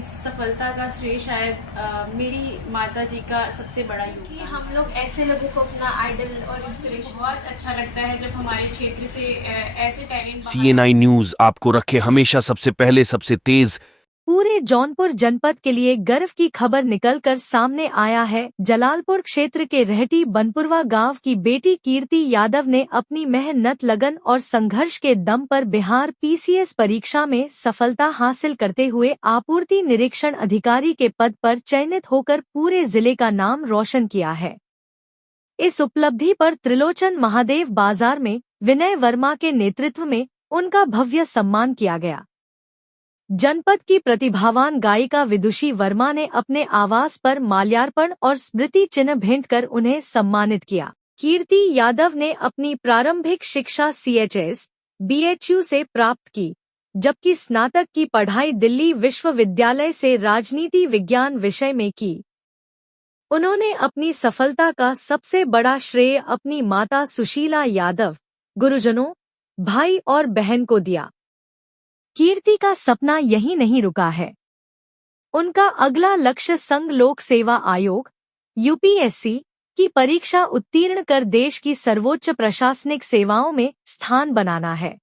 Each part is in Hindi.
इस सफलता का श्रेय शायद मेरी माताजी का सबसे बड़ा कि योगदान। हम लोग ऐसे लोगों को अपना आइडल और इंस्पिरेशन। बहुत अच्छा लगता है जब हमारे क्षेत्र से ऐसे टैलेंट CNI न्यूज आपको रखे हमेशा सबसे पहले सबसे तेज। पूरे जौनपुर जनपद के लिए गर्व की खबर निकलकर सामने आया है। जलालपुर क्षेत्र के रहटी बनपुरवा गांव की बेटी कीर्ति यादव ने अपनी मेहनत, लगन और संघर्ष के दम पर बिहार PCS परीक्षा में सफलता हासिल करते हुए आपूर्ति निरीक्षण अधिकारी के पद पर चयनित होकर पूरे जिले का नाम रोशन किया है। इस उपलब्धि पर त्रिलोचन महादेव बाजार में विनय वर्मा के नेतृत्व में उनका भव्य सम्मान किया गया। जनपद की प्रतिभावान गायिका विदुषी वर्मा ने अपने आवास पर माल्यार्पण और स्मृति चिन्ह भेंट कर उन्हें सम्मानित किया। कीर्ति यादव ने अपनी प्रारंभिक शिक्षा CHS BHU से प्राप्त की, जबकि स्नातक की पढ़ाई दिल्ली विश्वविद्यालय से राजनीति विज्ञान विषय में की। उन्होंने अपनी सफलता का सबसे बड़ा श्रेय अपनी माता सुशीला यादव, गुरुजनों, भाई और बहन को दिया। कीर्ति का सपना यही नहीं रुका है। उनका अगला लक्ष्य संघ लोक सेवा आयोग UPSC की परीक्षा उत्तीर्ण कर देश की सर्वोच्च प्रशासनिक सेवाओं में स्थान बनाना है।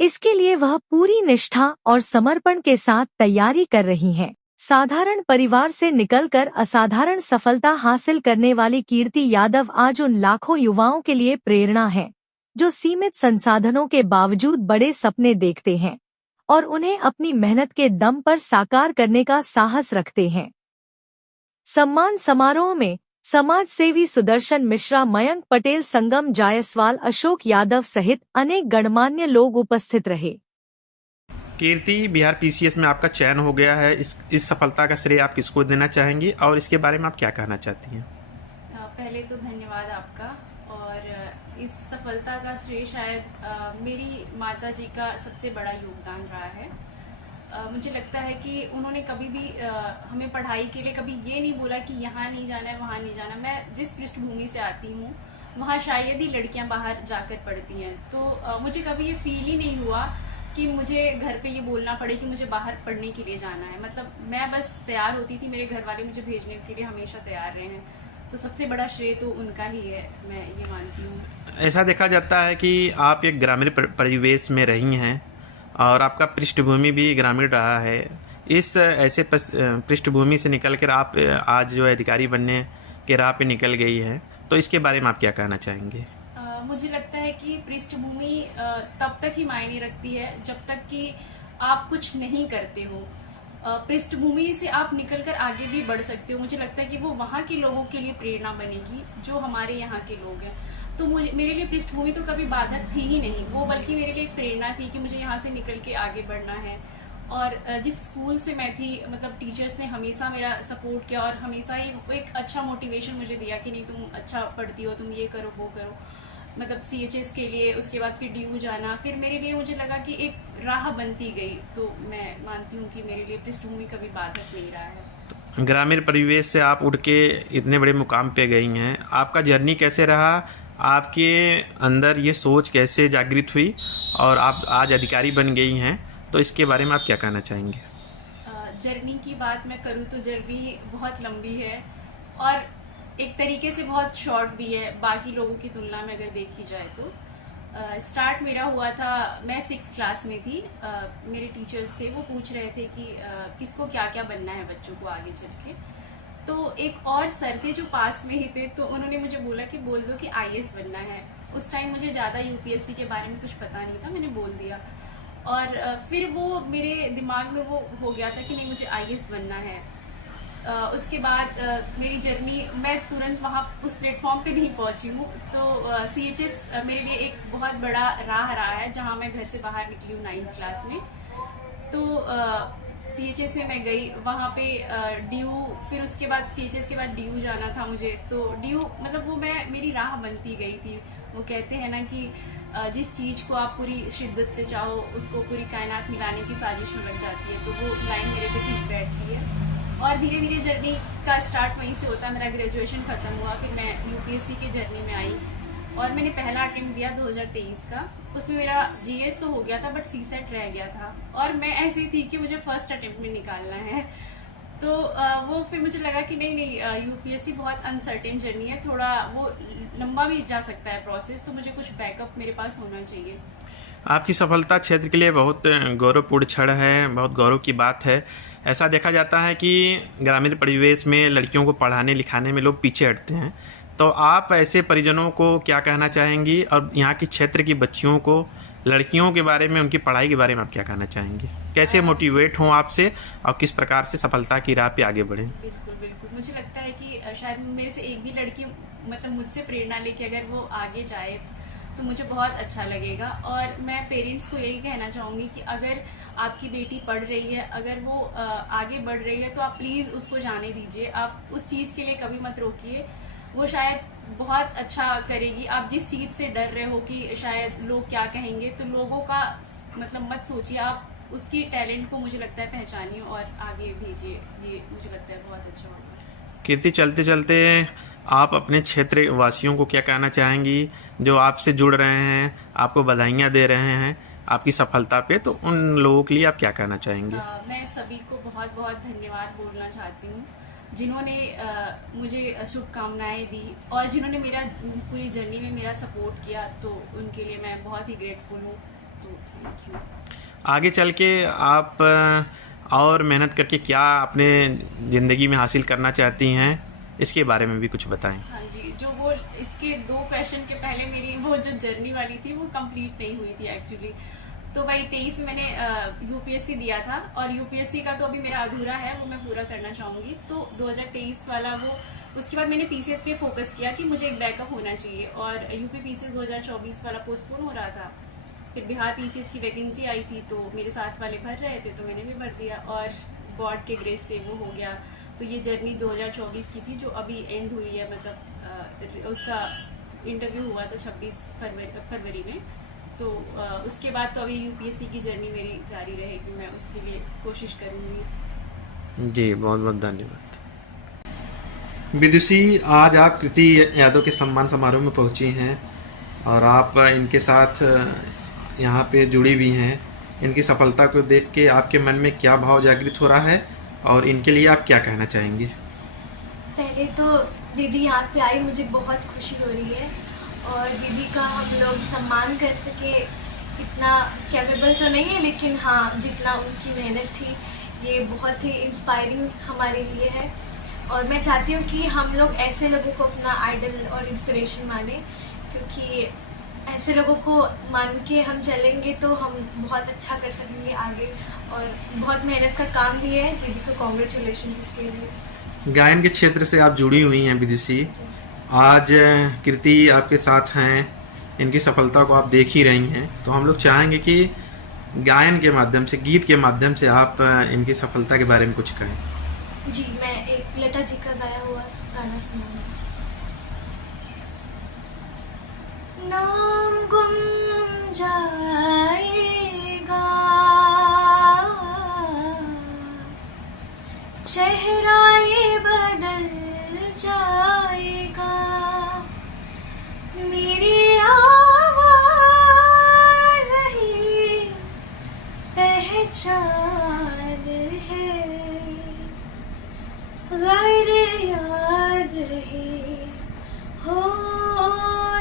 इसके लिए वह पूरी निष्ठा और समर्पण के साथ तैयारी कर रही हैं। साधारण परिवार से निकलकर असाधारण सफलता हासिल करने वाली कीर्ति यादव आज उन लाखों युवाओं के लिए प्रेरणा है, जो सीमित संसाधनों के बावजूद बड़े सपने देखते हैं और उन्हें अपनी मेहनत के दम पर साकार करने का साहस रखते हैं। सम्मान समारोह में समाज सेवी सुदर्शन मिश्रा, मयंक पटेल, संगम जायसवाल, अशोक यादव सहित अनेक गणमान्य लोग उपस्थित रहे। कीर्ति, बिहार PCS में आपका चयन हो गया है। इस सफलता का श्रेय आप किसको देना चाहेंगी और इसके बारे में आप क्या कहना चाहती हैं? पहले तो धन्यवाद आपका। और इस सफलता का श्रेय शायद मेरी माताजी का सबसे बड़ा योगदान रहा है। मुझे लगता है कि उन्होंने कभी भी हमें पढ़ाई के लिए कभी ये नहीं बोला कि यहाँ नहीं जाना है, वहाँ नहीं जाना। मैं जिस पृष्ठभूमि से आती हूँ वहाँ शायद ही लड़कियाँ बाहर जाकर पढ़ती हैं, तो मुझे कभी ये फील ही नहीं हुआ कि मुझे घर पे ये बोलना पड़े कि मुझे बाहर पढ़ने के लिए जाना है। मतलब मैं बस तैयार होती थी, मेरे घर वाले मुझे भेजने के लिए हमेशा तैयार रहे हैं, तो सबसे बड़ा श्रेय तो उनका ही है, मैं ये मानती हूँ। ऐसा देखा जाता है कि आप एक ग्रामीण परिवेश में रही हैं और आपका पृष्ठभूमि भी ग्रामीण रहा है। इस ऐसे पृष्ठभूमि से निकलकर आप आज जो अधिकारी बनने के राह पे निकल गई है, तो इसके बारे में आप क्या कहना चाहेंगे? मुझे लगता है कि पृष्ठभूमि तब तक ही मायने रखती है जब तक कि आप कुछ नहीं करते हो। पृष्ठभूमि से आप निकलकर आगे भी बढ़ सकते हो। मुझे लगता है कि वो वहाँ के लोगों के लिए प्रेरणा बनेगी जो हमारे यहाँ के लोग हैं। तो मेरे लिए पृष्ठभूमि तो कभी बाधक थी ही नहीं, वो बल्कि मेरे लिए एक प्रेरणा थी कि मुझे यहाँ से निकल के आगे बढ़ना है। और जिस स्कूल से मैं थी, मतलब टीचर्स ने हमेशा मेरा सपोर्ट किया और हमेशा ही एक अच्छा मोटिवेशन मुझे दिया कि नहीं, तुम अच्छा पढ़ती हो, तुम ये करो वो करो। मतलब CHS के लिए, उसके बाद फिर DU जाना, फिर मेरे लिए मुझे लगा कि एक राह बनती गई। तो मैं मानती हूँ कि मेरे लिए पृष्ठभूमि कभी बाधक नहीं रहा है। ग्रामीण परिवेश से आप उठ के इतने बड़े मुकाम पे गई हैं, आपका जर्नी कैसे रहा? आपके अंदर ये सोच कैसे जागृत हुई और आप आज अधिकारी बन गई हैं, तो इसके बारे में आप क्या कहना चाहेंगे? जर्नी की बात मैं करूँ तो जर्नी बहुत लंबी है और एक तरीके से बहुत शॉर्ट भी है बाकी लोगों की तुलना में अगर देखी जाए तो। स्टार्ट मेरा हुआ था, मैं 6th क्लास में थी। मेरे टीचर्स थे, वो पूछ रहे थे कि किसको क्या क्या बनना है बच्चों को आगे चल के। तो एक और सर थे जो पास में ही थे, तो उन्होंने मुझे बोला कि बोल दो कि IAS बनना है। उस टाइम मुझे ज़्यादा UPSC के बारे में कुछ पता नहीं था, मैंने बोल दिया। और फिर वो मेरे दिमाग में वो हो गया था कि नहीं, मुझे IAS बनना है। उसके बाद मेरी जर्नी, मैं तुरंत वहाँ उस प्लेटफॉर्म पे नहीं पहुँची हूँ। तो CHS मेरे लिए एक बहुत बड़ा राह रहा है, जहाँ मैं घर से बाहर निकली हूँ 9th क्लास में। तो CHS में मैं गई, वहाँ पे DU, फिर उसके बाद CHS के बाद DU जाना था मुझे। तो DU मतलब वो मेरी राह बनती गई थी। वो कहते हैं ना कि जिस चीज़ को आप पूरी शिद्दत से चाहो उसको पूरी कायनात मिलाने की साजिश में लग जाती है। तो वो लाइन मेरे पे ठीक बैठती है और धीरे धीरे जर्नी का स्टार्ट वहीं से होता है। मेरा ग्रेजुएशन ख़त्म हुआ, फिर मैं UPSC के जर्नी में आई। और मैंने पहला अटेम्प्ट दिया 2023 का। उसमें मेरा जीएस तो हो गया था बट सीसेट रह गया था, और मैं ऐसी थी कि मुझे फर्स्ट अटेम्प्ट में निकालना है। तो वो फिर मुझे लगा कि नहीं यूपीएससी बहुत अनसर्टेन जर्नी है, थोड़ा वो लंबा भी जा सकता है प्रोसेस, तो मुझे कुछ बैकअप मेरे पास होना चाहिए। आपकी सफलता क्षेत्र के लिए बहुत गौरवपूर्ण क्षण है, बहुत गौरव की बात है। ऐसा देखा जाता है कि ग्रामीण परिवेश में लड़कियों को पढ़ाने लिखाने में लोग पीछे हटते हैं, तो आप ऐसे परिजनों को क्या कहना चाहेंगी, और यहाँ की क्षेत्र की बच्चियों को, लड़कियों के बारे में, उनकी पढ़ाई के बारे में आप क्या कहना चाहेंगी? कैसे मोटिवेट हों आपसे और किस प्रकार से सफलता की राह पे आगे बढ़ें? बिल्कुल बिल्कुल, मुझे लगता है कि शायद मेरे से एक भी लड़की मतलब मुझसे प्रेरणा लेके अगर वो आगे जाए तो मुझे बहुत अच्छा लगेगा। और मैं पेरेंट्स को यही कहना चाहूँगी कि अगर आपकी बेटी पढ़ रही है, अगर वो आगे बढ़ रही है, तो आप प्लीज़ उसको जाने दीजिए। आप उस चीज़ के लिए कभी मत रोकिए, वो शायद बहुत अच्छा करेगी। आप जिस चीज़ से डर रहे हो कि शायद लोग क्या कहेंगे, तो लोगों का मतलब मत सोचिए, आप उसकी टैलेंट को मुझे लगता है पहचानिए और आगे भेजिए। ये मुझे लगता है बहुत अच्छा होगा। कीर्ति, चलते चलते आप अपने क्षेत्र वासियों को क्या कहना चाहेंगी जो आपसे जुड़ रहे हैं, आपको बधाइयाँ दे रहे हैं आपकी सफलता पे, तो उन लोगों के लिए आप क्या कहना चाहेंगी? मैं सभी को बहुत बहुत धन्यवाद बोलना चाहती हूँ जिन्होंने मुझे शुभकामनाएं दी और जिन्होंने मेरा पूरी जर्नी में मेरा सपोर्ट किया, तो उनके लिए मैं बहुत ही ग्रेटफुल हूँ। तो थैंक यू। आगे चल के आप और मेहनत करके क्या अपने ज़िंदगी में हासिल करना चाहती हैं, इसके बारे में भी कुछ बताएं। हाँ जी, जो वो इसके 2 क्वेश्चन के पहले मेरी वो जो जर्नी वाली थी वो कंप्लीट नहीं हुई थी एक्चुअली। तो वही 23 में मैंने यूपीएससी दिया था, और यूपीएससी का तो अभी मेरा अधूरा है, वो मैं पूरा करना चाहूँगी। तो 2023 वाला वो, उसके बाद मैंने पीसीएस पे फोकस किया कि मुझे एक बैकअप होना चाहिए, और यूपी पीसीएस 2024 वाला पोस्टपोन हो रहा था। फिर बिहार पीसीएस की वैकेंसी आई थी, तो मेरे साथ वाले भर रहे थे तो मैंने भी भर दिया, और गॉड के ग्रेस से वो हो गया। तो ये जर्नी 2024 की थी जो अभी एंड हुई है, मतलब उसका इंटरव्यू हुआ था 26 फरवरी में। तो उसके बाद तो अभी यूपीएससी की जर्नी मेरी जारी रहेगी, मैं उसके लिए कोशिश करूँगी। जी, बहुत बहुत धन्यवाद। विदुषी, आज आप कीर्ति यादव के सम्मान समारोह में पहुंची हैं और आप इनके साथ यहाँ पे जुड़ी भी हैं। इनकी सफलता को देख के आपके मन में क्या भाव जागृत हो रहा है और इनके लिए आप क्या कहना चाहेंगी? पहले तो दीदी यहाँ पे आई, मुझे बहुत खुशी हो रही है, और दीदी का हम लोग सम्मान कर सके इतना कैपेबल तो नहीं है, लेकिन हाँ जितना उनकी मेहनत थी ये बहुत ही इंस्पायरिंग हमारे लिए है। और मैं चाहती हूँ कि हम लोग ऐसे लोगों को अपना आइडल और इंस्पिरेशन माने, क्योंकि ऐसे लोगों को मान के हम चलेंगे तो हम बहुत अच्छा कर सकेंगे आगे, और बहुत मेहनत का काम भी है। दीदी को कॉन्ग्रेचुलेशंस इसके लिए। गायन के क्षेत्र से आप जुड़ी हुई हैं विदुषी, आज कीर्ति आपके साथ हैं, इनकी सफलता को आप देख ही रही हैं, तो हम लोग चाहेंगे कि गायन के माध्यम से, गीत के माध्यम से आप इनकी सफलता के बारे में कुछ कहें। जी, मैं एक लता जी का गाया हुआ गाना सुनाऊंगी। नाम गुम जाएगा, चेहरा ये बदल जाएगा, मेरी आवाज़ ही पहचान है, गैर याद है हो,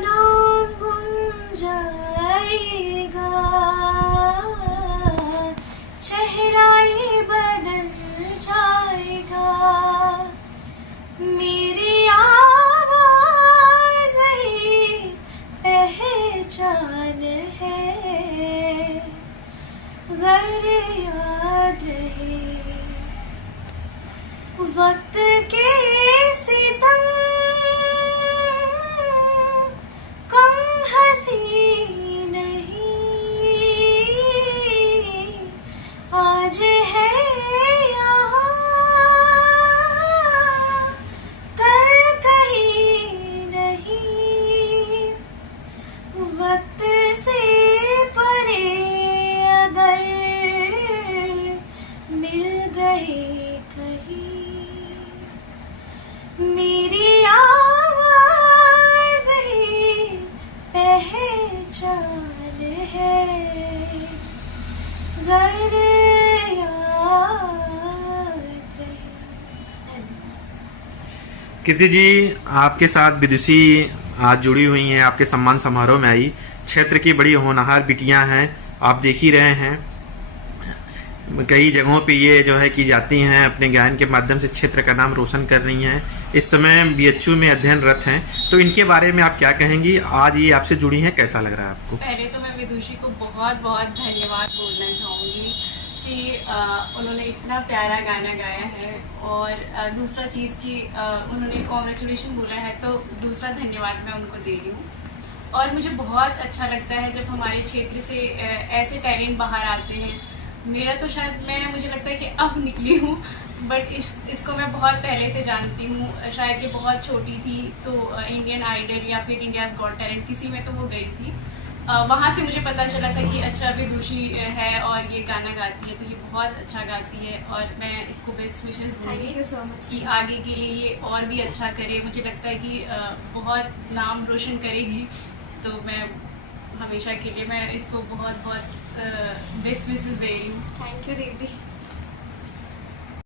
नाम गुम जाएगा, चेहरा ये बदल जाएगा, मेरी आवाज़ ही पहचान है, गैर याद है, वक्त के सितम कम हंसी नहीं, आज है यहाँ कल कहीं नहीं, वक्त से परे अगर मिल गए कहीं, मेरी आवाज़ ही कीर्ति जी, आपके साथ विदुषी आज जुड़ी हुई हैं, आपके सम्मान समारोह में आई। क्षेत्र की बड़ी होनहार बिटियां हैं, आप देख ही रहे हैं कई जगहों पे ये जो है की जाती हैं, अपने गायन के माध्यम से क्षेत्र का नाम रोशन कर रही हैं। इस समय BHU में अध्ययनरत हैं, तो इनके बारे में आप क्या कहेंगी? आज ये आपसे जुड़ी हैं, कैसा लग रहा है आपको? पहले तो मैं विदुषी को बहुत बहुत धन्यवाद बोलना चाहूँगी कि उन्होंने इतना प्यारा गाना गाया है, और दूसरा चीज़ कि उन्होंने कॉन्ग्रेचुलेशन बोला है, तो दूसरा धन्यवाद मैं उनको दे रही हूँ। और मुझे बहुत अच्छा लगता है जब हमारे क्षेत्र से ऐसे टैलेंट बाहर आते हैं। मेरा तो शायद मुझे लगता है कि अब निकली हूँ, बट इसको मैं बहुत पहले से जानती हूँ। शायद ये बहुत छोटी थी तो इंडियन आइडल या फिर इंडियाज़ गॉट टैलेंट किसी में तो वो गई थी, वहाँ से मुझे पता चला था कि अच्छा विदुषी है और ये गाना गाती है, तो ये बहुत अच्छा गाती है, और मैं इसको बेस्ट विशेस दूंगी थैंक यू सो मच कि आगे के लिए ये और भी अच्छा करे। मुझे लगता है कि बहुत नाम रोशन करेगी, तो मैं हमेशा के लिए मैं इसको बहुत बहुत बेस्ट विशेस दे रही हूँ। थैंक यू दीदी।